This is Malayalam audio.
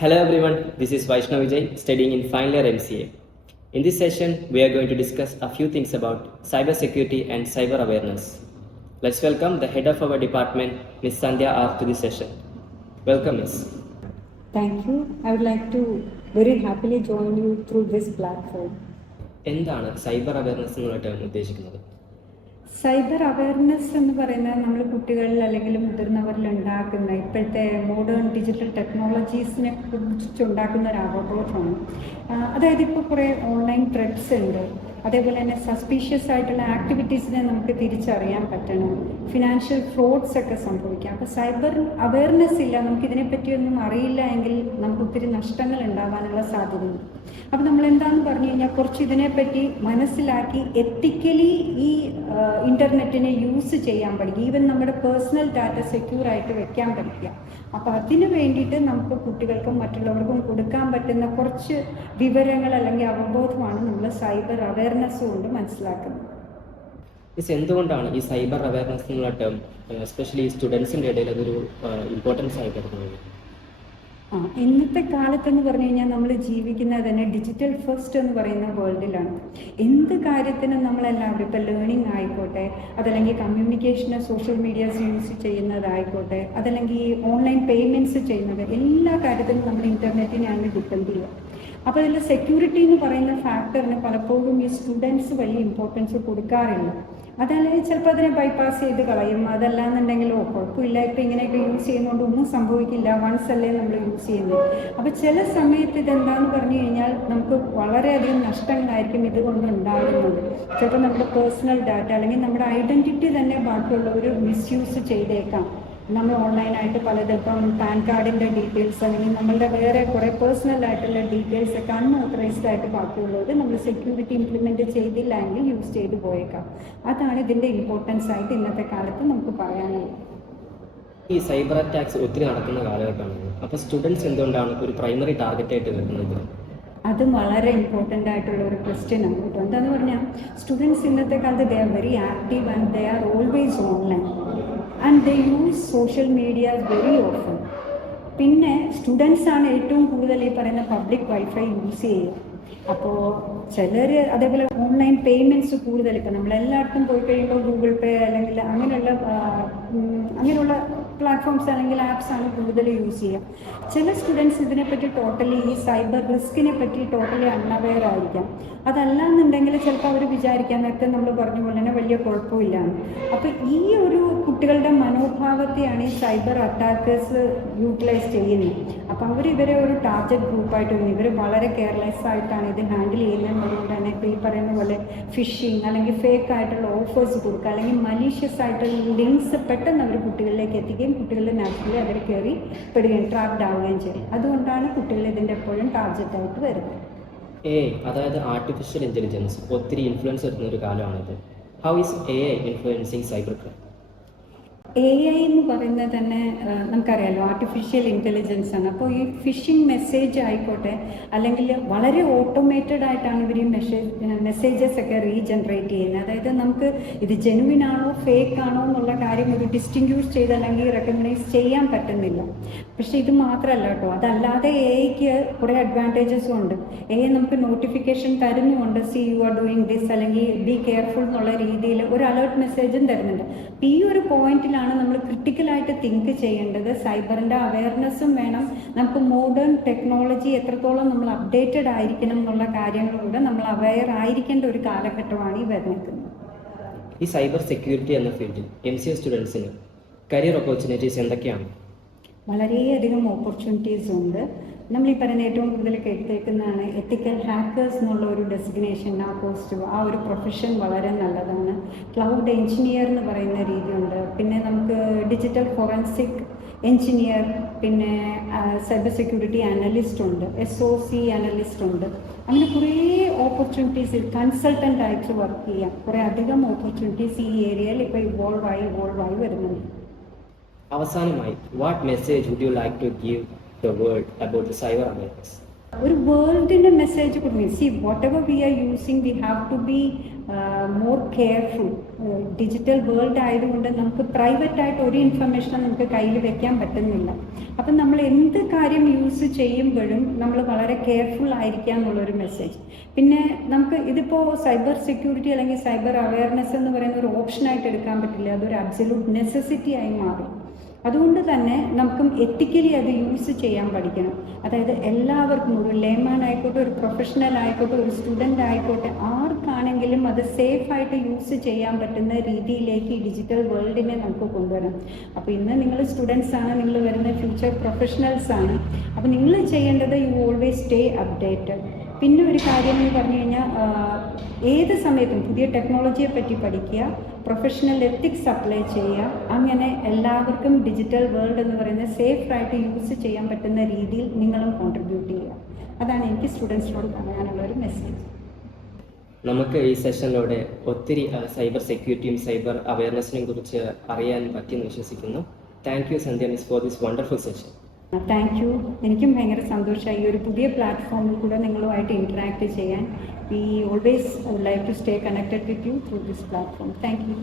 Hello everyone, this is Vaishnav Vijay studying in final year MCA. In this session, we are going to discuss a few things about cybersecurity and cyber awareness. Let's welcome the head of our department, Ms. Sandhya R, to this session. Welcome, Ms. Thank you. I would like to very happily join you through this platform. എന്താണ് സൈബർ അവയർനെസ് എന്നുള്ളതായിട്ട് ഉദ്ദേശിക്കുന്നത്? സൈബർ അവയർനെസ് എന്ന് പറയുന്നത് നമ്മൾ കുട്ടികളിൽ അല്ലെങ്കിൽ മുതിർന്നവരിൽ ഉണ്ടാക്കുന്ന ഇപ്പോഴത്തെ മോഡേൺ ഡിജിറ്റൽ ടെക്നോളജീസിനെ കുറിച്ചുണ്ടാക്കുന്ന ഒരു അവബോധമാണ്. അതായത് ഇപ്പോൾ കുറേ ഓൺലൈൻ ത്രെഡ്സ് ഉണ്ട്, അതേപോലെ തന്നെ സസ്പീഷ്യസ് ആയിട്ടുള്ള ആക്ടിവിറ്റീസിനെ നമുക്ക് തിരിച്ചറിയാൻ പറ്റണം, ഫിനാൻഷ്യൽ ഫ്രോഡ്സ് ഒക്കെ സംഭവിക്കാം. അപ്പോൾ സൈബർ അവയർനെസ് ഇല്ല, നമുക്കിതിനെപ്പറ്റിയൊന്നും അറിയില്ല എങ്കിൽ നമുക്ക് ഒത്തിരി നഷ്ടങ്ങൾ ഉണ്ടാകാനുള്ള സാധ്യതയുണ്ട്. അപ്പോൾ നമ്മൾ എന്താണെന്ന് പറഞ്ഞു കഴിഞ്ഞാൽ കുറച്ച് ഇതിനെപ്പറ്റി മനസ്സിലാക്കി എത്തിക്കലി ഈ ഇൻ്റർനെറ്റിനെ യൂസ് ചെയ്യാൻ പഠിക്കുക, ഈവൻ നമ്മുടെ പേഴ്സണൽ ഡാറ്റ സെക്യൂർ ആയിട്ട് വെക്കാൻ പഠിക്കുക. അപ്പോൾ അതിന് വേണ്ടിയിട്ട് നമുക്ക് കുട്ടികൾക്കും മറ്റുള്ളവർക്കും കൊടുക്കാൻ പറ്റുന്ന കുറച്ച് വിവരങ്ങൾ അല്ലെങ്കിൽ അവബോധമാണ് നമ്മൾ സൈബർ അവയർനെസ് കൊണ്ട് മനസ്സിലാക്കുന്നത്. എന്തുകൊണ്ടാണ് ഈ സൈബർ അവയർനെസ് എന്നുള്ള ടേം എസ്പെഷ്യലി സ്റ്റുഡൻസിൻ്റെ ഇടയിൽ അതൊരു ഇമ്പോർട്ടൻസ് ആയി കിടക്കുന്നത്? ഇന്നത്തെ കാലത്തെന്ന് പറഞ്ഞു കഴിഞ്ഞാൽ നമ്മൾ ജീവിക്കുന്നത് തന്നെ ഡിജിറ്റൽ ഫസ്റ്റ് എന്ന് പറയുന്ന വേൾഡിലാണ്. എന്ത് കാര്യത്തിനും നമ്മളെല്ലാവരും ഇപ്പോൾ ലേണിംഗ് ആയിക്കോട്ടെ, അതല്ലെങ്കിൽ കമ്മ്യൂണിക്കേഷന് സോഷ്യൽ മീഡിയാസ് യൂസ് ചെയ്യുന്നതായിക്കോട്ടെ, അതല്ലെങ്കിൽ ഓൺലൈൻ പേയ്മെൻറ്റ്സ് ചെയ്യുന്നത്, എല്ലാ കാര്യത്തിനും നമ്മൾ ഇൻ്റർനെറ്റിനെയാണ് ഡിപ്പെൻഡ് ചെയ്യുക. അപ്പോൾ അതിൽ സെക്യൂരിറ്റി എന്ന് പറയുന്ന ഫാക്ടറിന് പലപ്പോഴും ഈ സ്റ്റുഡൻസ് വലിയ ഇമ്പോർട്ടൻസ് കൊടുക്കാറില്ല. അതല്ലെങ്കിൽ ചിലപ്പോൾ അതിനെ ബൈപ്പാസ് ചെയ്ത് കളയും. അതല്ലാന്നുണ്ടെങ്കിലോ കുഴപ്പമില്ല, ഇപ്പം ഇങ്ങനെയൊക്കെ യൂസ് ചെയ്യുന്നതുകൊണ്ട് ഒന്നും സംഭവിക്കില്ല, വൺസ് അല്ലേ നമ്മൾ യൂസ് ചെയ്യുന്നത്. അപ്പോൾ ചില സമയത്ത് ഇതെന്താണെന്ന് പറഞ്ഞു കഴിഞ്ഞാൽ നമുക്ക് വളരെയധികം നഷ്ടങ്ങളായിരിക്കും ഇതുകൊണ്ട് ഉണ്ടാകുന്നത്. ചിലപ്പോൾ നമ്മുടെ പേഴ്സണൽ ഡാറ്റ അല്ലെങ്കിൽ നമ്മുടെ ഐഡൻറ്റിറ്റി തന്നെ ബാക്കിയുള്ളവർ മിസ്യൂസ് ചെയ്തേക്കാം. നമ്മൾ ഓൺലൈനായിട്ട് പലതിപ്പം പാൻ കാർഡിൻ്റെ ഡീറ്റെയിൽസ് അല്ലെങ്കിൽ നമ്മളുടെ വേറെ കുറേ പേഴ്സണൽ ആയിട്ടുള്ള ഡീറ്റെയിൽസ് ഒക്കെ അൺഓത്തറൈസ്ഡ് ആയിട്ട് ബാക്കിയുള്ളത് നമ്മൾ സെക്യൂരിറ്റി ഇംപ്ലിമെൻറ്റ് ചെയ്തില്ല എങ്കിൽ യൂസ് ചെയ്ത് പോയേക്കാം. അതാണ് ഇതിൻ്റെ ഇമ്പോർട്ടൻസ് ആയിട്ട് ഇന്നത്തെ കാലത്ത് നമുക്ക് പറയാനുള്ളത്. ഈ സൈബർ അറ്റാക്സ് ഒത്തിരി നടക്കുന്ന കാലഘട്ടമാണ്. അപ്പോൾ സ്റ്റുഡൻസ് എന്തുകൊണ്ടാണ് ഒരു പ്രൈമറി ടാർഗറ്റ് ആയിട്ട് വരുന്നത്? അത് വളരെ ഇമ്പോർട്ടൻ്റ് ആയിട്ടുള്ള ഒരു ക്വസ്റ്റ്യൻ ആണ് കേട്ടോ. എന്താണെന്ന് പറഞ്ഞാൽ സ്റ്റുഡൻസ് ഇന്നത്തെ കാലത്ത് they are very active and they are always online and they use social medias very often. പിന്നെ സ്റ്റുഡൻസാണ് ഏറ്റവും കൂടുതൽ ഈ പറയുന്ന പബ്ലിക് വൈഫൈ യൂസ് ചെയ്യുക. അപ്പോൾ ചിലർ അതേപോലെ ഓൺലൈൻ പേയ്മെൻറ്റ്സ് കൂടുതൽ ഇപ്പം നമ്മളെല്ലായിടത്തും പോയി കഴിയുമ്പോൾ ഗൂഗിൾ പേ അല്ലെങ്കിൽ അങ്ങനെയുള്ള പ്ലാറ്റ്ഫോംസ് അല്ലെങ്കിൽ ആപ്സ് ആണ് കൂടുതൽ യൂസ് ചെയ്യുക. ചില സ്റ്റുഡൻസ് ഇതിനെപ്പറ്റി ടോട്ടലി ഈ സൈബർ റിസ്കിനെ പറ്റി ടോട്ടലി അൺഅവെയർ ആയിരിക്കാം. അതല്ലാന്നുണ്ടെങ്കിൽ ചിലപ്പോൾ അവർ വിചാരിക്കാൻ നേരത്തെ നമ്മൾ പറഞ്ഞ പോലെ തന്നെ വലിയ കുഴപ്പമില്ലാണ്. അപ്പോൾ ഈ ഒരു കുട്ടികളുടെ മനോഭാവത്തെയാണ് ഈ സൈബർ അറ്റാക്കേഴ്സ് യൂട്ടിലൈസ് ചെയ്യുന്നത്. അപ്പോൾ ഇവരെ ഒരു ടാർഗറ്റ് ഗ്രൂപ്പായിട്ട് വന്നു. ഇവർ വളരെ കെയർലെസ് ആയിട്ടാണ് ഇത് ഹാൻഡിൽ ചെയ്യുന്നതുകൊണ്ട് തന്നെ ഇപ്പോൾ ഈ പറയുന്ന പോലെ ഫിഷിങ് അല്ലെങ്കിൽ ഫേക്ക് ആയിട്ടുള്ള ഓഫേഴ്സ് കൊടുക്കുക, അല്ലെങ്കിൽ മലീഷ്യസ് ആയിട്ടുള്ള ലിങ്ക്സ് പെട്ടെന്ന് അവർ കുട്ടികളിലേക്ക് എത്തിക്കുകയും കുട്ടികളുടെ നാച്ചുറലി അവർ കയറി പെടുകയും ട്രാപ്ഡ് ആവുകയും ചെയ്യും. അതുകൊണ്ടാണ് കുട്ടികൾ ഇതിൻ്റെ എപ്പോഴും ടാർഗറ്റായിട്ട് വരുന്നത്. അതായത് ആർട്ടിഫിഷ്യൽ ഇൻ്റലിജൻസ് ഒത്തിരി ഇൻഫ്ലുവൻസ് വരുന്ന ഒരു കാലമാണിത്. How is AI influencing cyber crime? AI എന്ന് പറയുന്നത് തന്നെ നമുക്കറിയാലോ ആർട്ടിഫിഷ്യൽ ഇൻ്റലിജൻസ് ആണ്. അപ്പോൾ ഈ ഫിഷിംഗ് മെസ്സേജ് ആയിക്കോട്ടെ, അല്ലെങ്കിൽ വളരെ ഓട്ടോമേറ്റഡ് ആയിട്ടാണ് ഇവർ ഈ മെസ്സേജസ് ഒക്കെ റീജനറേറ്റ് ചെയ്യുന്നത്. അതായത് നമുക്ക് ഇത് ജെനുവിൻ ആണോ ഫേക്ക് ആണോ എന്നുള്ള കാര്യം ഒരു ഡിസ്റ്റിങ്ക്യൂഷ് ചെയ്ത് അല്ലെങ്കിൽ റെക്കഗ്നൈസ് ചെയ്യാൻ പറ്റുന്നില്ല. പക്ഷേ ഇത് മാത്രമല്ല കേട്ടോ, അതല്ലാതെ AIക്ക് കുറേ അഡ്വാൻറ്റേജസും ഉണ്ട്. AI നമുക്ക് നോട്ടിഫിക്കേഷൻ തരുന്നുമുണ്ട്, see you are doing this അല്ലെങ്കിൽ ബി കെയർഫുൾ എന്നുള്ള രീതിയിൽ ഒരു അലേർട്ട് മെസ്സേജും തരുന്നുണ്ട്. അപ്പോൾ ഈ ഒരു പോയിന്റിലാണ് നമ്മൾ ക്രിട്ടിക്കലായിട്ട് തിങ്ക് ചെയ്യേണ്ടത്. സൈബറിൻ്റെ അവയർനെസ്സും വേണം, നമുക്ക് മോഡേൺ ടെക്നോളജി എത്രത്തോളം നമ്മൾ അപ്ഡേറ്റഡ് ആയിരിക്കണം എന്നുള്ള കാര്യങ്ങളിലൂടെ നമ്മൾ അവെയർ ആയിരിക്കേണ്ട ഒരു കാലഘട്ടമാണ് ഈ വരുന്നത്. ഈ സൈബർ സെക്യൂരിറ്റി എന്ന ഫീൽഡിൽ MCA സ്റ്റുഡൻസിന് കരിയർ ഓപ്പർച്യൂണിറ്റീസ് എന്തൊക്കെയാണ്? വളരെയധികം ഓപ്പർച്യൂണിറ്റീസ് ഉണ്ട്. നമ്മൾ ഈ പറയുന്ന ഏറ്റവും കൂടുതൽ കേട്ടേക്കുന്നതാണ് എത്തിക്കൽ ഹാക്കേഴ്സ് എന്നുള്ള ഒരു ഡെസിഗ്നേഷൻ. ആ ഒരു പ്രൊഫഷൻ വളരെ നല്ലതാണ്. ക്ലൗഡ് എഞ്ചിനീയർ എന്ന് പറയുന്ന രീതിയുണ്ട്. പിന്നെ നമുക്ക് ഡിജിറ്റൽ ഫോറൻസിക് എഞ്ചിനീയർ, പിന്നെ സൈബർ സെക്യൂരിറ്റി അനലിസ്റ്റ് ഉണ്ട്, SOC അനലിസ്റ്റ് ഉണ്ട്. അങ്ങനെ കുറേ ഓപ്പർച്യൂണിറ്റീസ്, കൺസൾട്ടൻ്റ് ആയിട്ട് വർക്ക് ചെയ്യാം. കുറേ അധികം ഓപ്പർച്യൂണിറ്റീസ് ഈ ഏരിയയിൽ ഇപ്പോൾ ഇവോൾവ് ആയി വരുന്നുണ്ട്. അവസാനമായി, what message would you like to give the world about the cyber awareness? ഒരു വേൾഡിൻ്റെ മെസ്സേജ് കൊടുക്കും. See whatever we are using we have to be more careful. Digital world ആയതുകൊണ്ട് നമുക്ക് പ്രൈവറ്റായിട്ട് ഒരു ഇൻഫർമേഷനും നമുക്ക് കയ്യിൽ വെക്കാൻ പറ്റുന്നില്ല. അപ്പം നമ്മൾ എന്ത് കാര്യം യൂസ് ചെയ്യുമ്പോഴും നമ്മൾ വളരെ കെയർഫുൾ ആയിരിക്കുക എന്നുള്ളൊരു മെസ്സേജ്. പിന്നെ നമുക്ക് ഇതിപ്പോൾ സൈബർ സെക്യൂരിറ്റി അല്ലെങ്കിൽ സൈബർ അവയർനെസ് എന്ന് പറയുന്ന ഒരു ഓപ്ഷനായിട്ട് എടുക്കാൻ പറ്റില്ല, അതൊരു അബ്സല്യൂട്ട് നെസസിറ്റി ആയി മാറും. അതുകൊണ്ട് തന്നെ നമുക്കും എത്തിക്കലി അത് യൂസ് ചെയ്യാൻ പഠിക്കണം. അതായത് എല്ലാവർക്കും, ഒരു ലേമാൻ ആയിക്കോട്ടെ, ഒരു പ്രൊഫഷണൽ ആയിക്കോട്ടെ, ഒരു സ്റ്റുഡൻ്റ് ആയിക്കോട്ടെ, ആർക്കാണെങ്കിലും അത് സേഫായിട്ട് യൂസ് ചെയ്യാൻ പറ്റുന്ന രീതിയിലേക്ക് ഈ ഡിജിറ്റൽ വേൾഡിനെ നമുക്ക് കൊണ്ടുവരാം. അപ്പോൾ ഇന്ന് നിങ്ങൾ സ്റ്റുഡൻസ് ആണ്, നിങ്ങൾ വരുന്ന ഫ്യൂച്ചർ പ്രൊഫഷണൽസ് ആണ്. അപ്പോൾ നിങ്ങൾ ചെയ്യേണ്ടത് യു ഓൾവേസ് സ്റ്റേ അപ്ഡേറ്റഡ്. പിന്നെ ഒരു കാര്യം എന്ന് പറഞ്ഞു കഴിഞ്ഞാൽ ഏത് സമയത്തും പുതിയ ടെക്നോളജിയെ പറ്റി പഠിക്കുക, പ്രൊഫഷണൽ എത്തിക്സ് അപ്ലൈ ചെയ്യുക. അങ്ങനെ എല്ലാവർക്കും ഡിജിറ്റൽ വേൾഡ് എന്ന് പറയുന്നത് സേഫായിട്ട് യൂസ് ചെയ്യാൻ പറ്റുന്ന രീതിയിൽ നിങ്ങളും കോൺട്രിബ്യൂട്ട് ചെയ്യുക. അതാണ് എനിക്ക് സ്റ്റുഡൻസിനോട് പറയാനുള്ള ഒരു മെസ്സേജ്. നമുക്ക് ഈ സെഷനിലൂടെ ഒത്തിരി സൈബർ സെക്യൂരിറ്റിയും സൈബർ അവയർനെസ്സിനെയും കുറിച്ച് അറിയാൻ പറ്റിയെന്ന് വിശ്വസിക്കുന്നു. Thank you Sandhya miss for this wonderful session. Thank you. എനിക്കും ഭയങ്കര സന്തോഷമായി ഒരു പുതിയ പ്ലാറ്റ്ഫോമിൽ കൂടെ നിങ്ങളുമായിട്ട് ഇൻറ്ററാക്ട് ചെയ്യാൻ. We always like to stay connected with you through this platform. Thank U.